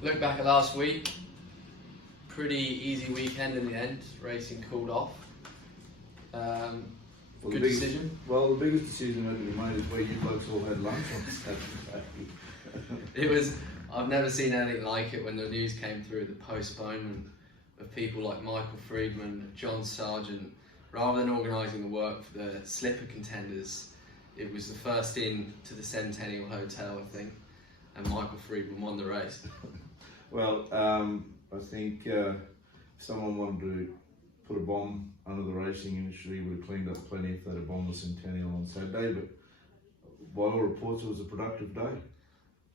Look back at last week, pretty easy weekend in the end. Racing cooled off. Good decision. Well, the biggest decision that we made is where you blokes all had lunch on Saturday. It was. I've never seen anything like it when the news came through, the postponement of people like Michael Friedman, John Sargent. Rather than organising the work for the slipper contenders, it was the first in to the Centennial Hotel, I think, and Michael Friedman won the race. Well, I think if someone wanted to put a bomb under the racing industry, would have cleaned up plenty if they'd have bombed the Centennial on Saturday, but by all reports it was a productive day.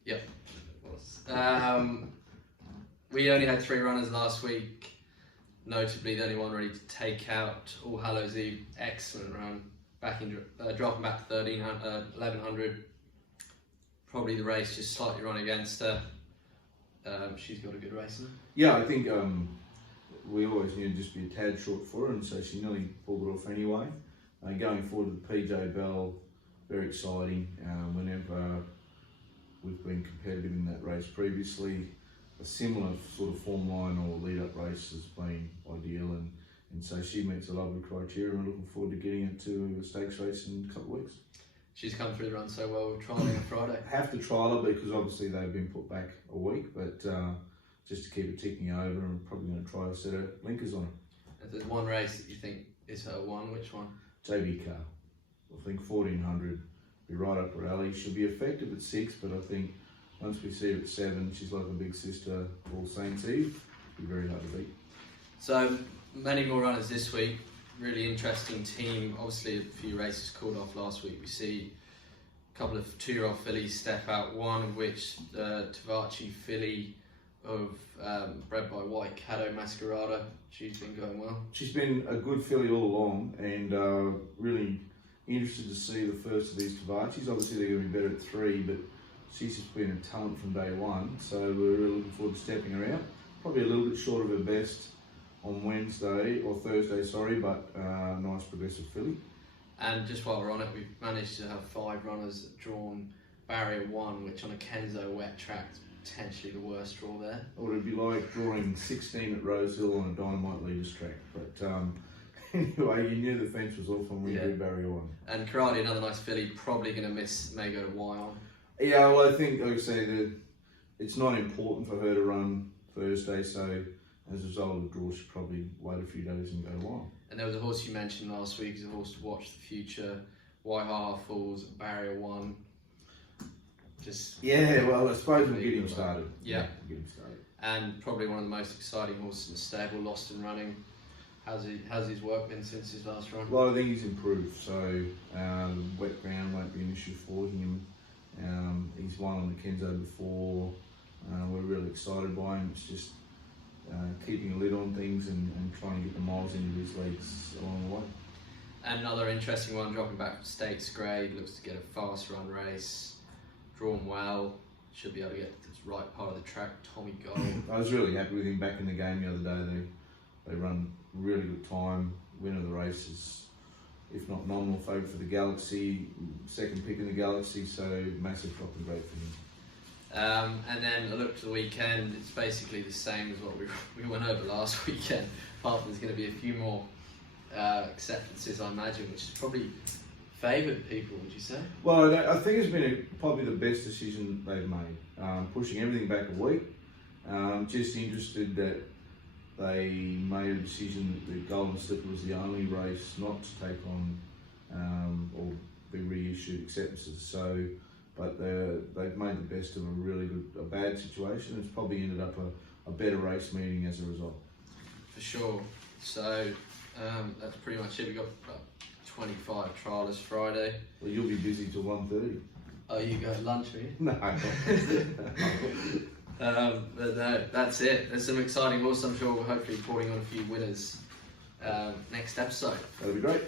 Yep, it was. We only had 3 runners last week. Notably, the only one ready to take out All Hallows Eve. Excellent run, dropping back to 1100. Probably the race just slightly run against her. She's got a good race in her. Yeah, I think we always knew it'd just be a tad short for her, and so she nearly pulled it off anyway. Going forward to the PJ Bell, very exciting. Whenever we've been competitive in that race previously, a similar sort of form line or lead-up race has been ideal, and so she meets a lot of the criteria, and we're looking forward to getting her to a stakes race in a couple of weeks. She's come through the run so well. We're trialling on Friday. Have to trial her because obviously they've been put back a week, but just to keep it ticking over, I'm probably going to try a set of blinkers on her. If there's one race that you think is her one, which one? JB Carr. I think 1400 be right up her alley. She'll be effective at 6, but I think once we see her at 7, she's like a big sister for All Saints Eve. Be very hard to beat. So many more runners this week. Really interesting team. Obviously, a few races called off last week. We see a couple of 2-year-old fillies step out. One of which, Tavachi filly of bred by White Caddo Masquerada. She's been going well. She's been a good filly all along, and really interested to see the first of these Tavachis. Obviously, they're going to be better at 3, but she's just been a talent from day one. So we're really looking forward to stepping her out. Probably a little bit short of her best on Thursday, but nice progressive filly. And just while we're on it, we've managed to have 5 runners drawn barrier 1, which on a Kenzo wet track is potentially the worst draw there. Or it'd be like drawing 16 at Rosehill on a dynamite leaders track. But anyway, you knew the fence was off when we drew barrier 1. And Karate, another nice filly, probably going to miss, may go to Y on. Yeah, well, I think, like I say, that it's not important for her to run Thursday, so as a result of the draw, she'll probably wait a few days and go to Y. And there was a horse you mentioned last week, is a horse to watch the future. Waihaha Falls, barrier 1. Yeah, well, I suppose we'll get him started. Yeah. Get him started. And probably one of the most exciting horses in the stable, Lost and Running. How's his work been since his last run? Well, I think he's improved, so wet ground won't be an issue for him. He's won on the Kenzo before. We're really excited by him. It's just keeping a lid on things and trying to get the miles into his legs along the way. And another interesting one, dropping back from stakes grade, looks to get a fast run race, drawn well, should be able to get to the right part of the track, Tommy Gold. I was really happy with him back in the game the other day. They run really good time, winner of the races, if not nominal favourite for the Galaxy, second pick in the Galaxy, so massive drop in grade for him. And then a look to the weekend, it's basically the same as what we went over last weekend, apart from there's going to be a few more acceptances, I imagine, which has probably favoured people, would you say? Well, I think it's been probably the best decision they've made, pushing everything back a week. Just interested that they made a decision that the Golden Slipper was the only race not to take on or be reissued acceptances. So, but they've made the best of a bad situation. It's probably ended up a better race meeting as a result. For sure. So that's pretty much it. We got about 25 trialists Friday. Well, you'll be busy till 1:30. Oh, you go at lunch, are you? No. But no, that's it. There's some exciting horses. I'm sure we'll hopefully reporting on a few winners next episode. That'll be great.